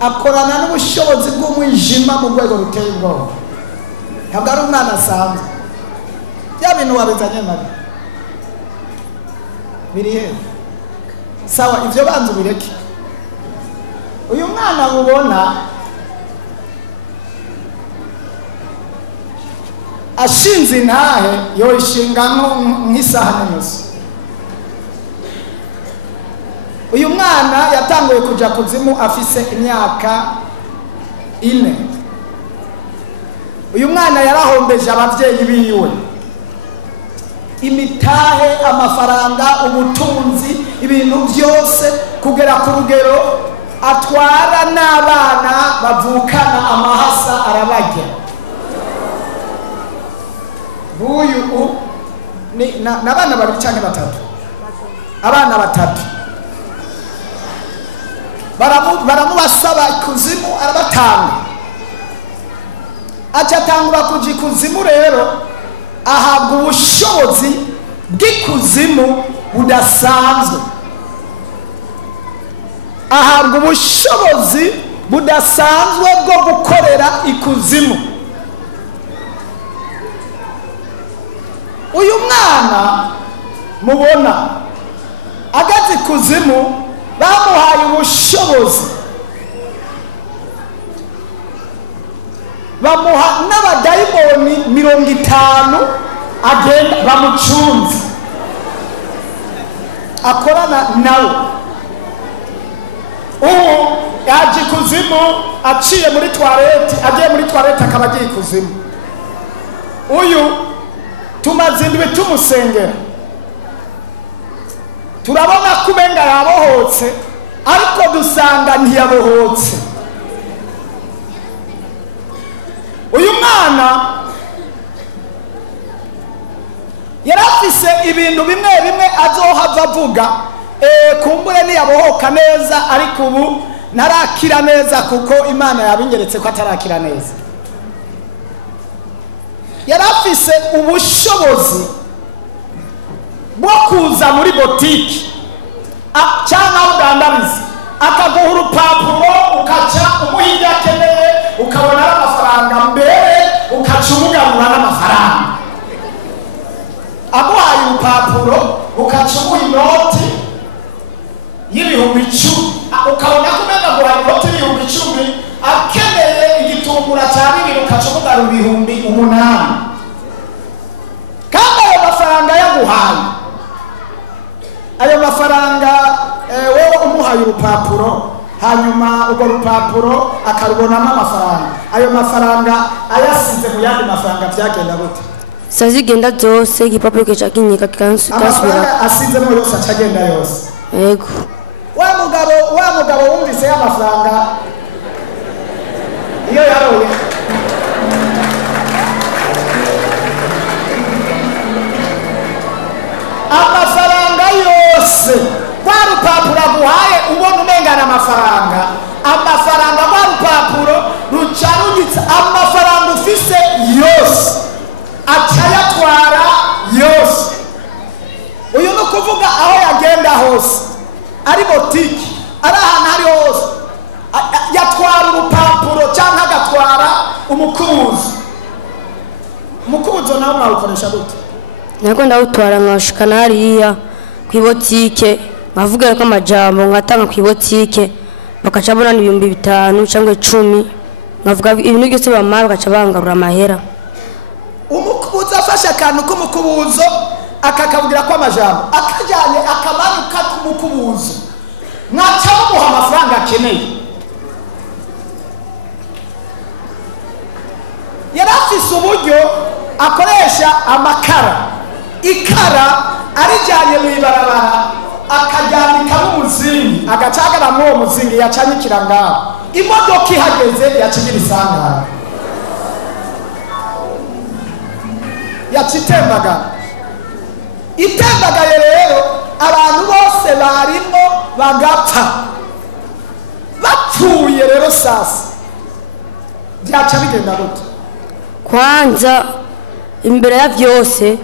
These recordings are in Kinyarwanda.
akorana n'ubushobozi bw'umwijima mu rwego ruteye ubwoba. Ntabwo ari umwana asanzwe. Bya bintu wabizanye nabi biri he? Sawa, ivyo banzu bireke. Uyu mwana mubona ashinze intahe yoishinga nk'isaha n'inusu. Uyu mwana yatanguye kuja kuzimu afise imyaka 4. Uyu mwana yarahombeje abavyeyi biwe imitahe, amafaranga, ubutunzi, ibintu byose kugera ku rugero atwara n'abana bavukana amahasa arabarya. Buyu n'abana bari cyane batatu, abana batatu baramubasaba ikuzimu arabatanga. Acatangura kuja ikuzimu rero ahabwa ubushobozi bw'ikuzimu budasanzwe. Ahabwa ubushobozi budasanzwe bwo gukorera ikuzimu. Uyu mwana mubona agaze ikuzimu bamuhaye ubushobozi, bamuha n'abadayimoni 50 agenda bamucunze akorana nawe. Ubu yaje ikuzimu aciye muri toilette, agiye muri toilette akaba agiye ikuzimu. Uyu tumaze indwi tumusengera, turabona kubenga yabohotse, ariko dusanga ntiyabohotse. Uyu mwana yarafise ibintu bimwe bimwe azohava avuga, kumbure niyabohoka neza, ariko ubu ntarakira neza kuko Imana yabingeretse ko atarakira neza. Yarafise ubushobozi bwo kuza muri botiki cyangwa udandariza, akaguha urupapuro ukaca umuhinde akeneye, ukabona amafaranga mbere ukaca umugarura n'amafaranga. Aguhaye urupapuro ukaca umuha inoti y'ibihumbi 10, ukabona ko umenagura inoti y'ibihumbi 10, akeneye igitumbura cya 2 ukaca umugarura ibihumbi 8. Kandi ayo mafaranga yaguhaye, ayo mafaranga wewe umuhaye urupapuro, hanyuma urwo rupapuro akarubonamo amafaranga. Ayo mafaranga ayasize mu yandi mafaranga byagenda gute? Sazigenda zose igipapuro kicakinyika kansubira asizemo yose acagenda yose. Yego. Wa mugabo wumvise y'amafaranga iyo yaroye amafaranga yose kwa rupapuro aguhaye, ubona umengana amafaranga kwa rupapuro rucarugitse amafaranga ufise yose acayatwara yose. Uyu no kuvuga aho yagenda hose, ari botiki, ari ahantu hari hose, yatwara urupapuro cyangwa agatwara umukubuzo. Umukubuzo nawe mwawukoresha gute? Nako ndawutwara nkashikana hariya kwibotike, nkavuga ko amajambo nkatanga kwibotike, bakacabona 5,000 cyangwa 10, nkavuga ibintu byose bamara bakaca bangarura amahera. Umukubuzo afasha akantu k'umukubuzo akakavugira ko amajambo, akajyanye akamanuka k'umukubuzo, mwaca bamuha amafaranga akeneye. Yarafise uburyo akoresha amakara, ikara arijyanye mu ibarabara akajyanikamo umuzingi, agacagara muri uwo muzingi yacanyikira ngaho, imodoka ihageze yacigira isangano, yacitembagara. Itembagaye rero abantu bose barimo bagapfa. Bapfuye rero sasa byaca bigenda gute? Kwanza imbere ya byose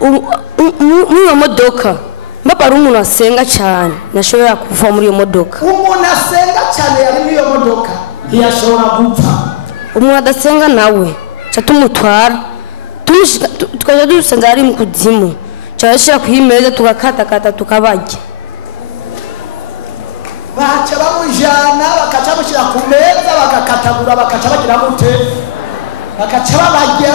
mu modoka papa ari umuntu asenga cyane ntashobora kuva muri iyo modoka. Umuntu asenga cyane yari muri iyo modoka ntiyashobora gupfa. Umuntu adasenga nawe cha tumutwara tukaja dusenga ari mu kuzimu cyashira kwimeza tukakatakata tukabarya. Baca bamujana bakaca mushyira ku meza bakakatagura bakaca bagira mute bakaca babarya.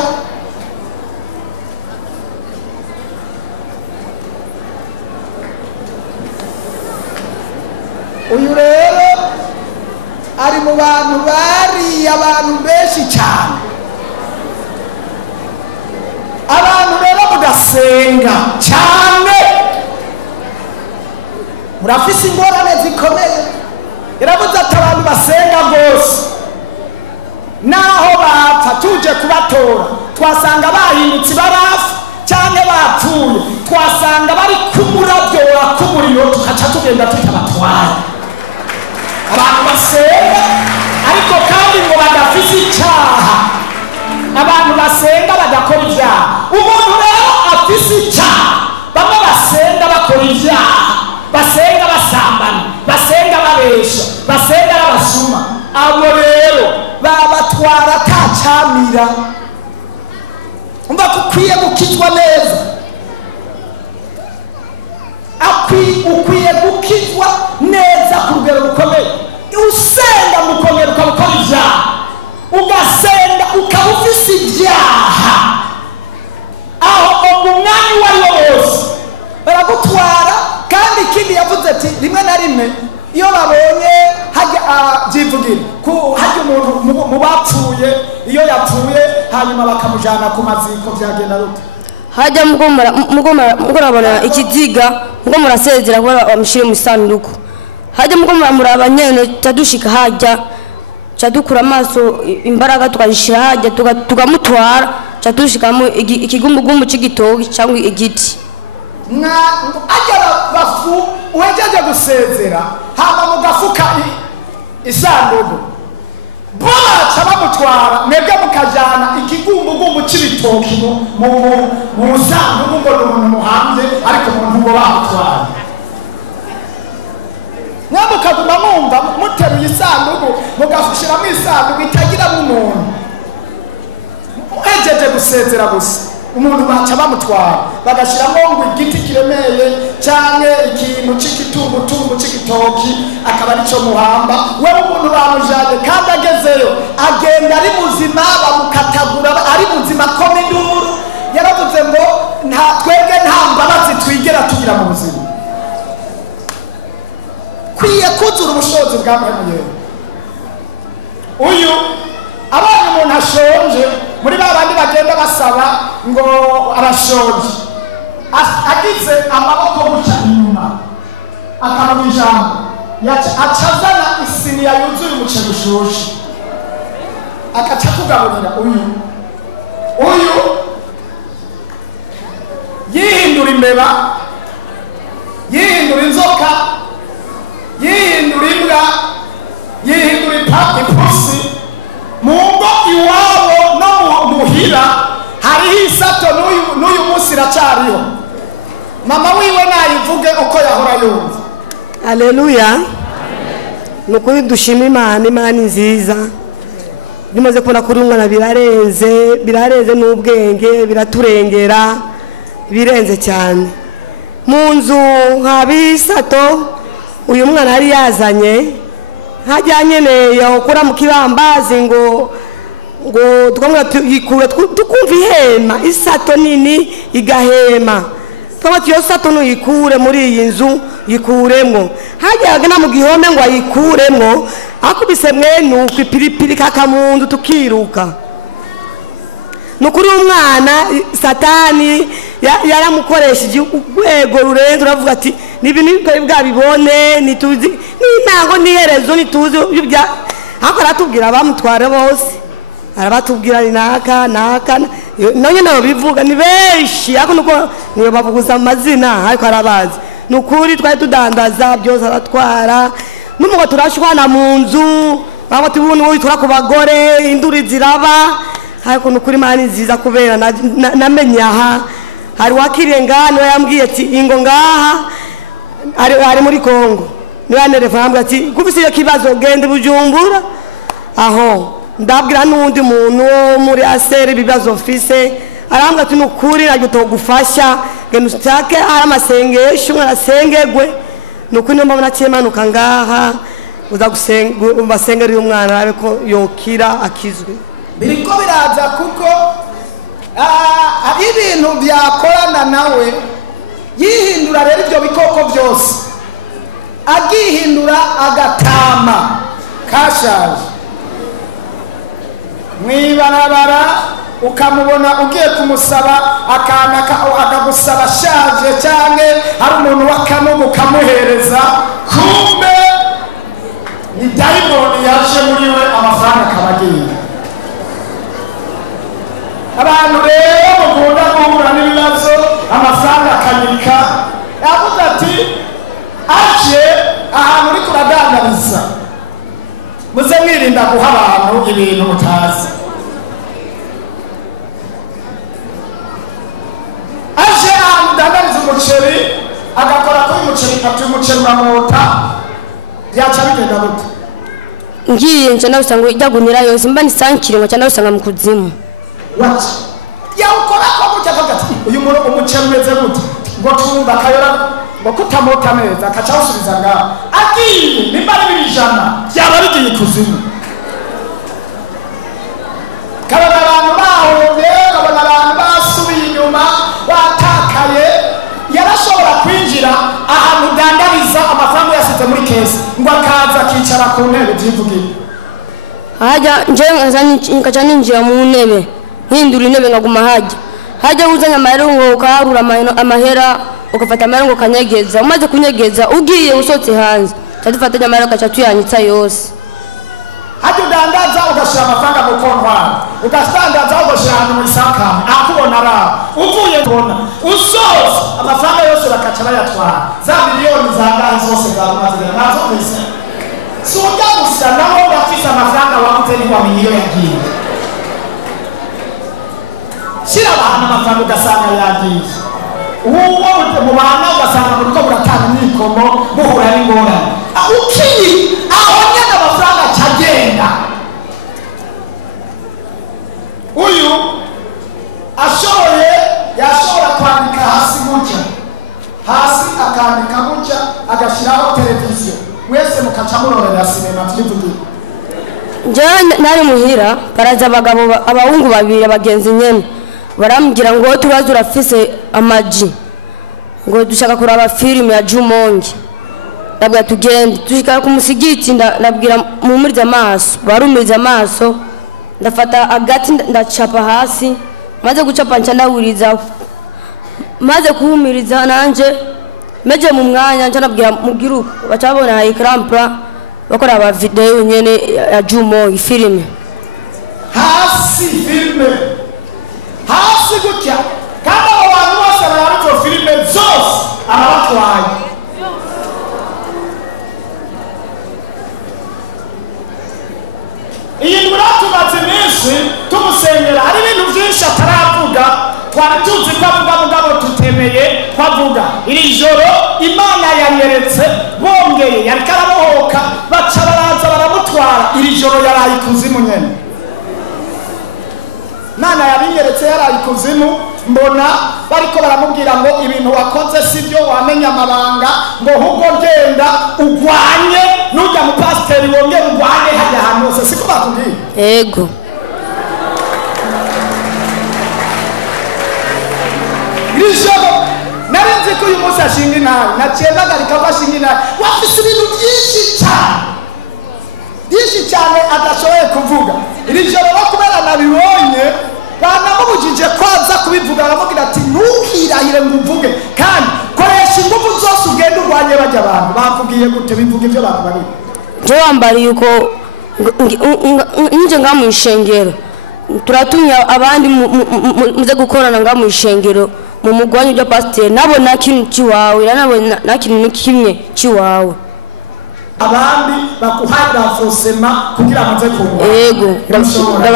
Uyu rero ari mu bantu bariye abantu benshi cyane. Abantu rero mudasenga cyane murafise ingorane zikomeye. Iravuze ati abantu basenga rwose naho bapfa tuje kubatora twasanga bahindutse barafu cyane bapfuye twasanga bari kumurabyo wakumuriro tukaca tugenda tutabatwara. Abantu basenga ariko kandi ngo badafise icyaha. Abantu basenga badakora ibyaha. Umuntu rero afise icyaha. Bamwe basenga bakora ibyaha, basenga basambana, basenga babesha, basenga babasuma. Abo rero babatwara atacamira. Umva ko ukwiye gukizwa neza. Ukwiye gukizwa neza ku rugero rukomeye. Usenga mukongera ukabukora ibyaha, ugasenga ukaba ufise ibyaha, aho umwanya uwo ari wo wose baragutwara. Kandi ikindi yavuze ati rimwe na rimwe iyo babonye hajya byivugire hajya umuntu mu bapfuye iyo yapfuye hanyuma bakamujyana ku maziko byagenda rute? Hajya mugomara ikiziga ngo murasezera ko bamushire mu sanduku. Hajya muraba nyene tadushika hajya cadukura amaso imbaraga tukashira hajya tukamutwara cadushikamo ikigumbugumbu c'igitoki cyangwa igiti. Ajya bafu uwejeje gusezera hama mugafuka isanduku baca bamutwara mwebwe mukajana ikigumbugumbu c'ibitoki mu sanduku ngo umuntu muhamye ariko umuntu ngo bamutwara. Mwamukaguma mumva muteruye isanduku mugashiramo isanduku itagiramo umuntu. Uwejeje gusezera gusa umuntu baca bamutwara bagashiramo ngo igiti kiremeye cyane ikintu cy'igitumutumbu cy'igitoki akaba arico muhamba. We umuntu bamujanye kandi agezeyo agenda ari muzima bamukatagura ari muzima kome nduru. Yaravuze ngo nta twebwe nta mbabazi twigera tugira mu buzima. Kwiye kuzura ubushobozi bwa Mwene. Uyu abana umuntu ashonje muri babandi bagenda basaba ngo arashonje agize amaboko guca inyuma akaba ijambo acazana isiniya yuzuye umuceri ushushe akaca kugaburira uyu yihindura imbeba, yihindura inzoka, yihindura imbwa, yihindura ipusi. Mu ngo iwabo no muhira hariho isato n'uyu munsi iracariho. Mama wiwe nayivuge uko yahora yumva. Haleluya. Nukuri dushima Imana nziza. Bimaze kubona kuri umwana birarenze n'ubwenge biraturengera birenze cyane. Mu nzu habisato uyu mwana yari yazanye hajyanye neyo kura mu kibambazi ngo tukamwe yikura tukumva ihema isato nini igahema twaba tiyo sato no yikure muri iyi nzu yikuremwo hajyaga na mu gihome ngo ayikuremwo akubise mwenu kwipiripiri kakamundu tukiruka nukuri umwana satani yaramukoresheje urwego rurenze uravuga ati n'ibintu bwabibone nituzi n'intango n'iherezo nituzi bya hako aratubwira abamutwara bose arabatubwira ni naka none nabo bivuga ni benshi ariko nuko niyo bavuguza amazina ariko arabazi nukuri twari tudandaza byose aratwara n'umugo turashwana mu nzu baba tubuntu witura ku bagore induri ziraba ariko nukuri Imana nziza kubera namenye aha hari wakiriye ngano yambwiye ati ingo ngaha ari muri Kongo niba nerefone ambwira ati gufise iyo kibazo gende Bujumbura aho ndabwira n'undi muntu wo muri aseri ibibazo mfise arambwira ati nukuri najye togufasha genda utake ari amasengesho mwarasengegwe nukuri niyo mbona cyemanuka ngaha uza basengera uyu mwana arabe ko yokira akizwe biriko biraza kuko ari ibintu byakorana nawe yihindura rero ibyo bikoko byose agihindura agatama kashaje mwibarabara ukamubona ugiye kumusaba akagusaba ashaje cyane hari umuntu w'akamugu kamuhereza kumbe ni dayimoni yaje muri we amafaranga akabagiye abantu rero mukunda guhura n'ibibazo amafaranga akanyika yavuze ati aje ahantu uri kuradandariza muze mwirinda guha abantu ibintu mutazi aje ahantu udandariza umuceri agakora kuri umuceri uramota byaca bigenda gute ngiye nca nawe usanga ijya gunira yose mba ni 5 kilo nca nawe usanga mu kuzimu wacha ukora ko gutya ati uyu umuceri umeze gute ngo tumba kayora ngo kutamota neza akaca usubiza ngaho agiye nimba ari 100 byaba bigiye kuzimu kabona abantu bahomye kabona abantu basubiye inyuma batakaye yarashobora kwinjira ahantu dandariza amafaranga yasize muri kesi ngo akaza akicara ku ntebe byivugire hajya nje nkaca ninjira mu ntebe hindura intebe ngaguma hajya uzanya amahera ngo ukaharura amahera ukafata amahera ngo kanyegeza umaze kunyegeza ugiye usotse hanze cyadufata amahera kaca tuyanyitsa yose hajya udandaza ugashira amafaranga mu kontwari ugastandaza ugashira ahantu mu isakame akubona ara uvuye kubona usoza amafaranga yose bakaca bayatwara za miliyoni zangahe zose zarumaze nazo kwese si ujya gusa naho bafise amafaranga wabuze ntiwamenye iyo yagiye shira abantu amafaranga ugasanga yagiye uwo mu bana ugasanga muri ko buratanga n'ikomo muhura n'ingorane ukiri aho nyine amafaranga acagenda uyu yashobora kwandika hasi gutya hasi akandika gutya agashyiraho televiziyo mwese mukaca murorera sinema turivugira njyewe nari muhira baraza abahungu babiri abagenzi nyene barambwira ngo turaza urafise amaji ngo dushaka kuraba filime ya Jumonge ndabwira tugende dushika ku musigiti ndabwira mumuriza amaso barumiriza amaso ndafata agati ndacapa hasi maze gucapa nca ndawuriza maze kuhumiriza nanje meje mu mwanya nca nabwira mugiruka bacabona ecran plat bakora aba video nyene ya Jumonge filime hasi filime hasi gutya kandi abo bantu bose barariko filime zose ababatwaye iyi muratubatse iminsi tumusengera hari ibintu byinshi ataravuga twari tuzi ko avuga mugabo tutemeye ko avuga iri joro imana yanyeretse bongeye yariko arabohoka baca baraza baramutwara iri joro yaraye ikuzimu nyene Mana yabinyeretse yaraye ikuzimu mbona bariko baramubwira ngo ibintu wakoze sibyo wamenya amabanga ngo ahubwo genda ugwanye nujya mu pasiteri wongere ugwane hajya ahantu hose siko bakubwiye yego ijoro nari nzi ko uyu munsi ashinga intara naciye nagarika ko ashinga intara wafise ibintu byinshi cyane adashoboye kuvuga iri joro no kubera nabibonye banamubujije ko aza kubivuga aramubwira ati ntuhirahire ngo uvuge kandi koresha ingufu zose ugenda urwanye bajya abantu bakubwiye gute bivuga ibyo bakubariye je wambariye uko nje ngamu ishengero turatunya abandi muze gukorana ngamu ishengero mu mugwanyi bya pasteur nabo nakintu ciwawe nabo nakintu kimwe ciwawe abandi bakuhanda fosema kugira amaze kuba yego ndabashobora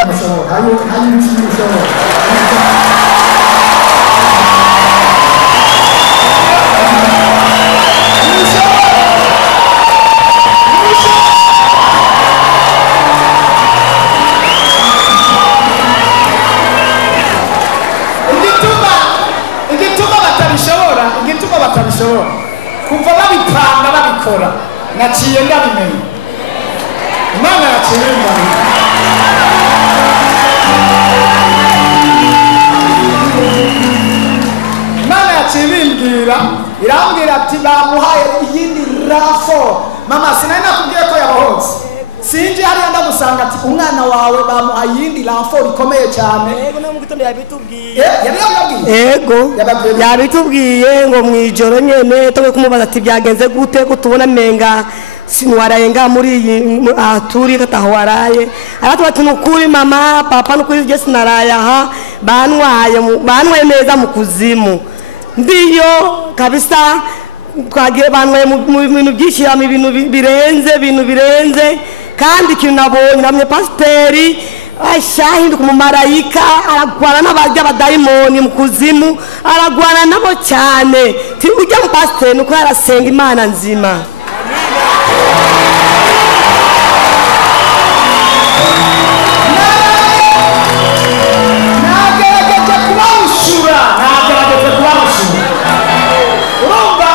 babikora naciye ndabimenya Imana yaciye ndabimenya Imana yaciye bimbwira irambwira ati bamuhaye iyindi rafo mama sinari nakubwiye ko yabohotse sinji hariya ndagusanga ati umwana wawe bamuhaye iyindi rafo rikomeye cyane yego no mu gitondo yabitubwiye yego yabitubwiye ngo mu ijoro nyene towe kumubaza ati byagenze gute ko tubona menga sinwaraye nga muri iyi aturi kataho waraye aratu bati nukuri mama papa nukuri je sinaraye aha banwaye neza mu kuzimu ndiyo kabisa twagiye banwaye mu bintu byishiramo ibintu birenze kandi ikintu nabonye namwe pasiteri ashahinduka umumarayika aragwana n'abarya abadayimoni mu kuzimu aragwana nabo cyane ujya mu pasiteri nuko yarasenga Imana nzima nagerageje kubamushura urumva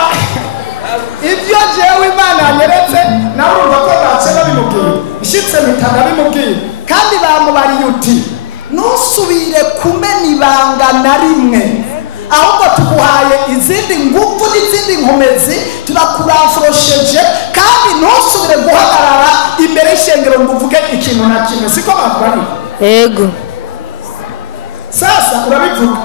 ibyo jewe Imana yanyeretse nawe urumva ko baceba bimubwira ishyitse mpitana bimubwira kandi bamubariye uti ntusubire kumena ibanga na rimwe ahubwo tuguhaye izindi ngufu n'izindi nkomezi turakuranforosheje kandi ntusubire guhagarara imbere y'ishengero ngo uvuge ikintu na kimwe siko bakubariye yego sasa urabivuga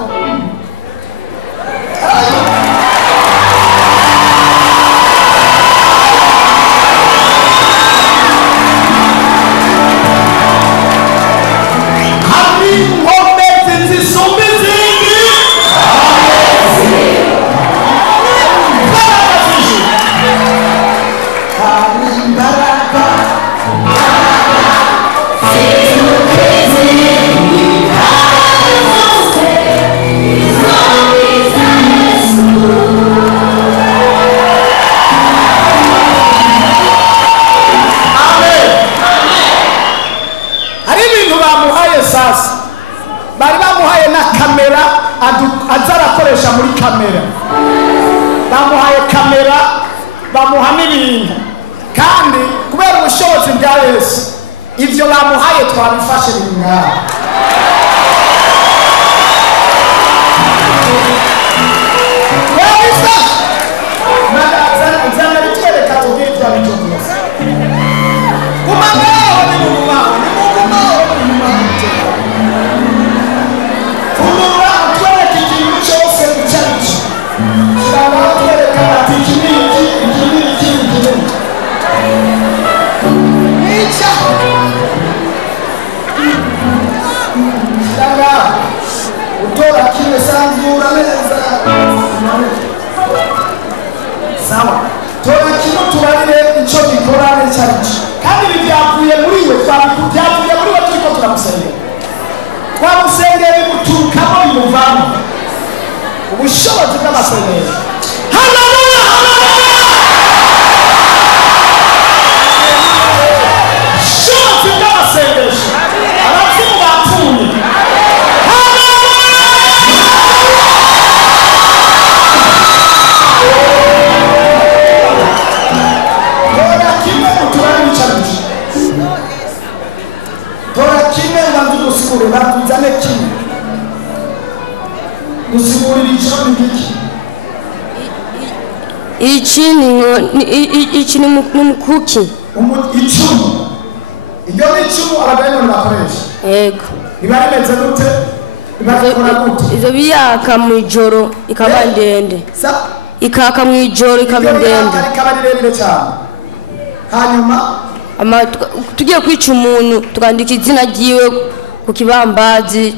bari bamuhaye na kamera aza arakoresha muri kamera bamuhaye kamera bamuha n'ibintu kandi kubera ubushobozi bwa Yesu ibyo bamuhaye twabifashe bimwara nzana bitwereka tubwire twabituguza kumangao ni mumumao utora kimwe sanzura neza sawa tora kimwe tubarire icyo gikora n'icyacu kandi byavuye muri we byavuye muri we turiko turamusengera twamusengera bimuturukamo bimuvamo ubushobozi bw'amasengesho haleluya ubushobozi bw'amasengesho abazimu bapfuye batuzane kimwe gusigurira icyo ngiki iki ni mukuki icumu iryo ni icumu abadayimoni bakoresha yego riba rimeze gute ribakora gute izo biyaka mu ijoro ikaba ndende ikaka mu ijoro ikaba ndende ikaba rirerire cyane hanyuma tugiye kwica umuntu tukandika izina ryiwe ku kibambazi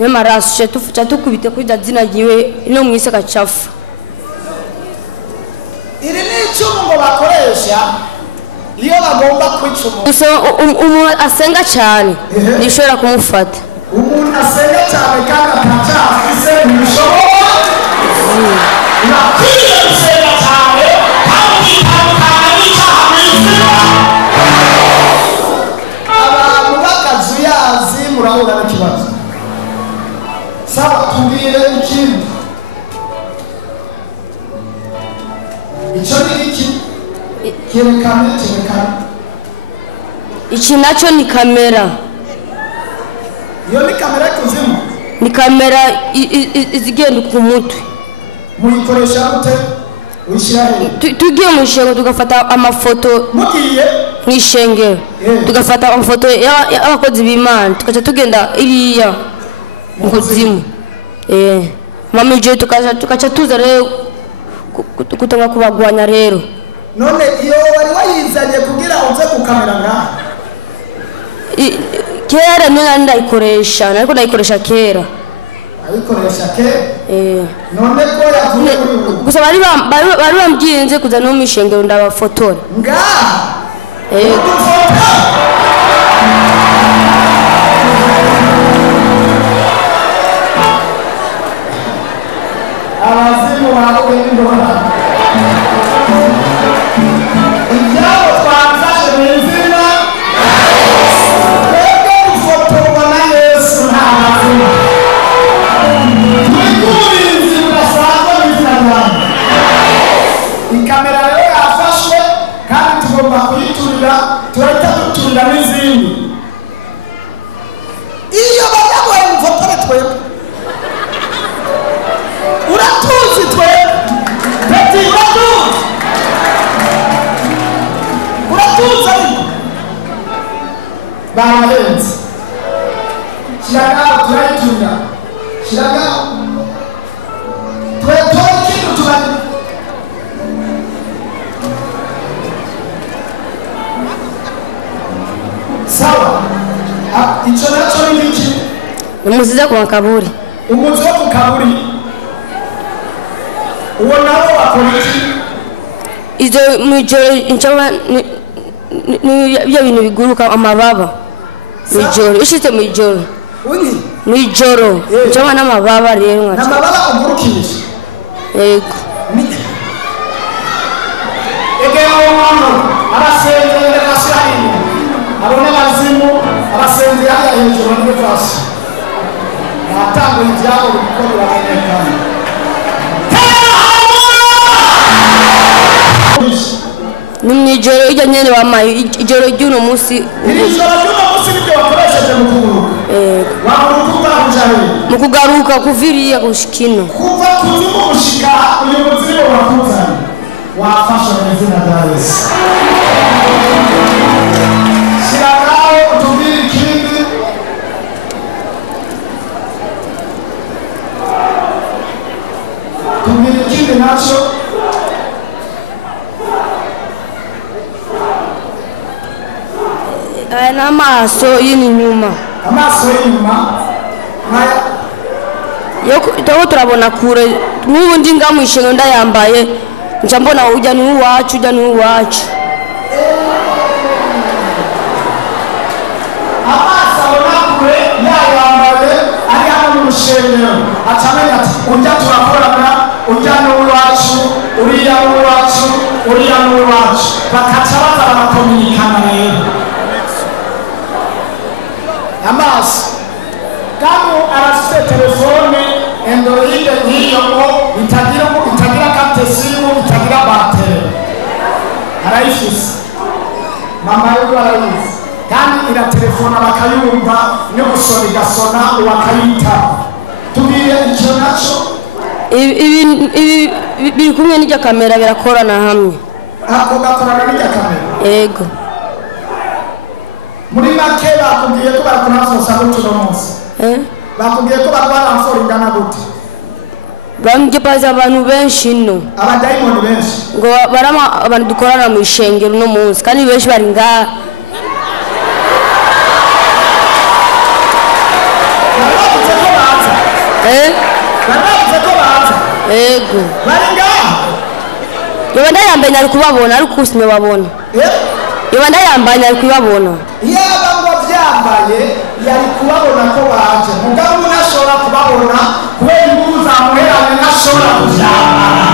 n'amaraso tukubite kuri zina ryiwe no mu isi gacafu iri ni icumu ngo bakoresha iyo bagomba kwica umuntu umuntu asenga cyane nishobora kumufata umuntu asenga cyane kandi akacyafise ibishobora urakwiye gusenga cyane kandi ukitandukana n'icyaha mu izina abantu b'akazuyazi murahura n'ikibazo saba tubwire ikindi icyo ni iki iki nacyo ni kamera. Iyo ni kamera y'ikuzimu. Ni kamera izigenda ku mutwe. Muyikoresha gute? Tugiye mu ishengero tugafata amafoto. Mugiye mu ishengero tugafata amafoto y'abakozi b'Imana tukaca tugenda iriya mu kuzimu. Mamije tukaca tuza rero kutanga kubagwanya rero. None iyo wari wayizanye kugira uze kukamera ngaha? Kera nina ndayikoresha nariko ndayikoresha kera. Ayikoresha kera? None ko yavuye gusa bari bambwiye kuza no mu ishengero ndabafotora ngaha. Abazimu bawe n'indora ibyabo twamfashe mu izina twebwe gufotorwa na Yesu nta mazina twikurinzi budasanzwe mu izina ryawe. Ikamera rero yafashwe kandi tugomba kuyiturira turahita duturira n'izindi. Iyo bajya guhera umufotore twebwe uratuzi twebwe beti uratuzi ariko barahenze. Shiragaho turayiturira shiragaho twetore ikintu tubari sawa. Icyo nacyo ni iki? Umuziza ku makaburi. Umuzi wo ku kaburi uwo nawo wakora iki? Izo mwijoro inchaba bya bintu biguruka amababa mwijoro ishite mwijoro mwijoro inchaba n'amababa rero nka n'amababa ugurukisha. Yego umuntu arasengera bashyiramo abone abazimu arasengera hejuru n'ibifashe natanga ibyabo kuko biramenyekana. ni mwijoro ijya nyene bamaye ijoro ry'uno munsi. Ijoro ry'uno munsi nibyo wakoresheje mu kuguruka wamuruka mu kugaruka kuviriya gushikino kuva kuzimu gushika uyu muzimu wakuzana wafasha mu izina rya Yesu. Shiragaho utubwire ikindi. Tubwire ikindi nacyo. aya n'amaso y'inyuma. Amaso y'inyuma yo turabona kure n'ubu ndi nga mu ishengero ndayambaye nca mbona ujya n'uwacu ujya n'uwacu. Amaso abona kure yayambaye ari hano mu ishengero acamenya ati ujya turakorana ujya n'uwacu uriya n'uwacu uriya n'uwacu bakaca baza barakominikana rero. Amaso kandi arafite telefone Android nk'iyo itagira katesimu itagira batere arayifise mama yo arayizi kandi iratelefona bakayumva no gusona igasona uwakayita. Tubwiye icyo nacyo biri kumwe n'ijya kamera birakorana hamwe. ako gakorana n'ijya kamera. Yego muri make bakubwiye ko barakunafosa gutyo munsi. Bakubwiye ko barwara ingana gute? bambye paza abantu benshi no abadayimoni benshi ngo barama abantu dukorana mu ishengero no munsi kandi benshi bari ngaha. baravuze ko baza. Baravuze ko baza. Yego bari ngaha. yoba ndayambaye nari kubabona ariko usime babona. yoba ndayambaye nari kubabona. Yaba ngo byambaye yari kubabona ko baje mugabo unashobora kubabona kubera imbuga zamuheranye nashobora kubyambara.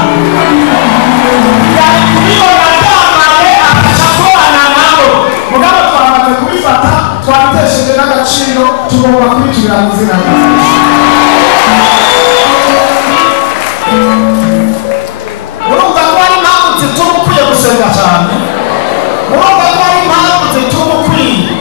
Yari kubibona byambaye akakorana nabo mugabo twamaze kubifata twabitesheje n'agaciro tugomba kubiturira mu izina rya Yesu. Urumva ko ari impamvu zituma ukwiye gusenga cyane. Urumva ko ari impamvu zituma ukwiye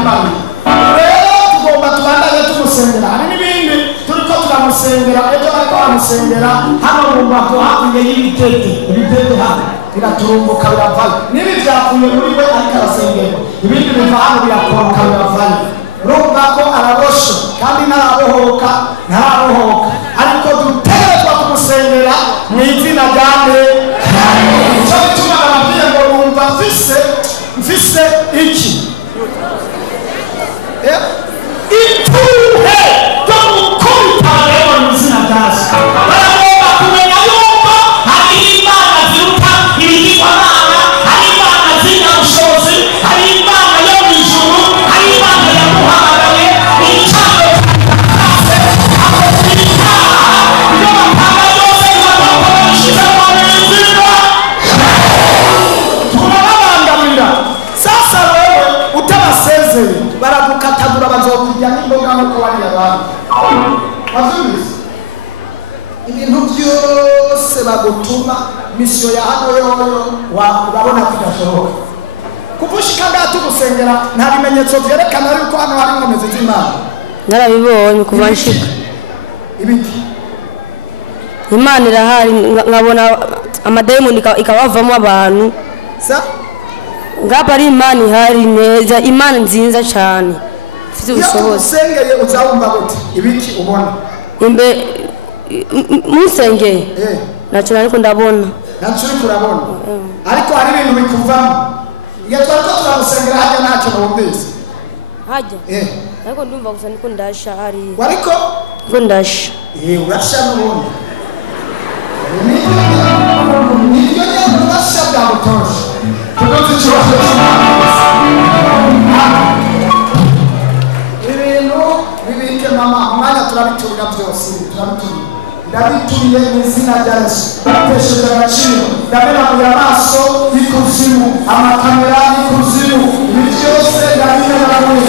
imana rero tugomba tubandanye tumusengera hari n'ibindi turiko turamusengera ejo ariko bamusengera hano mu mbago hakuye y'ibitete hano biraturumbuka biravayo n'ibi byakuye muri we ariko arasengera ibindi biva hano birakoroka biravayo urumva ko araboshe kandi ntarabohoka ariko dutegerezwa kumusengera mu izina rya icyo bituma ababwiye ngo numva mfise iki ituhe ryo gukubita rero mu izina rya se baragomba kumenya yuko hari imana ziruta ibigirwamana hari imana z'inyabushobozi hari imana yo mu ijuru hari imana yamuhamagaye icyago cyose aho kwitaha iyo batanga byose bagomba babishyize mu nzira turababangamira sasa wewe utabasezeye baragukatagura bazokujya n'imboga nk'uko wariye abantu bavyumvise ibintu byose bagutuma misiyo ya hano yoyo urabona kudashoboka kuvushika ngaha tugusengera nta bimenyetso vyerekana yuko hano hari inkomezi z'imana narabibonye kuva nshika ibiki imana irahari nkabona amadayimoni ikabavamo abantu ngapa ari imana ihari neza imana nzinza cyane ifite ubushobozi usengeye uzabumva gute ibiki ubona imbe musengeye nacyo ariko ndabona nacyo uri kurabona ariko hari ibintu bikuvamo iyo twari ko turamusengera hajya ntacyo bumvise hajya ariko ndumva gusa niko ndasha hari wariko ngo ndasha urasha n'ubundi nibyo nyine urasha byagutosha tudoze ikibazo ibintu bibike mama umwanya turabiturira byose ndabituriye mu izina rya Yesu batesheje agaciro ndabenamuye amaso y'ikuzimu amakamera y'ikuzimu ibi byose ndabimenamuye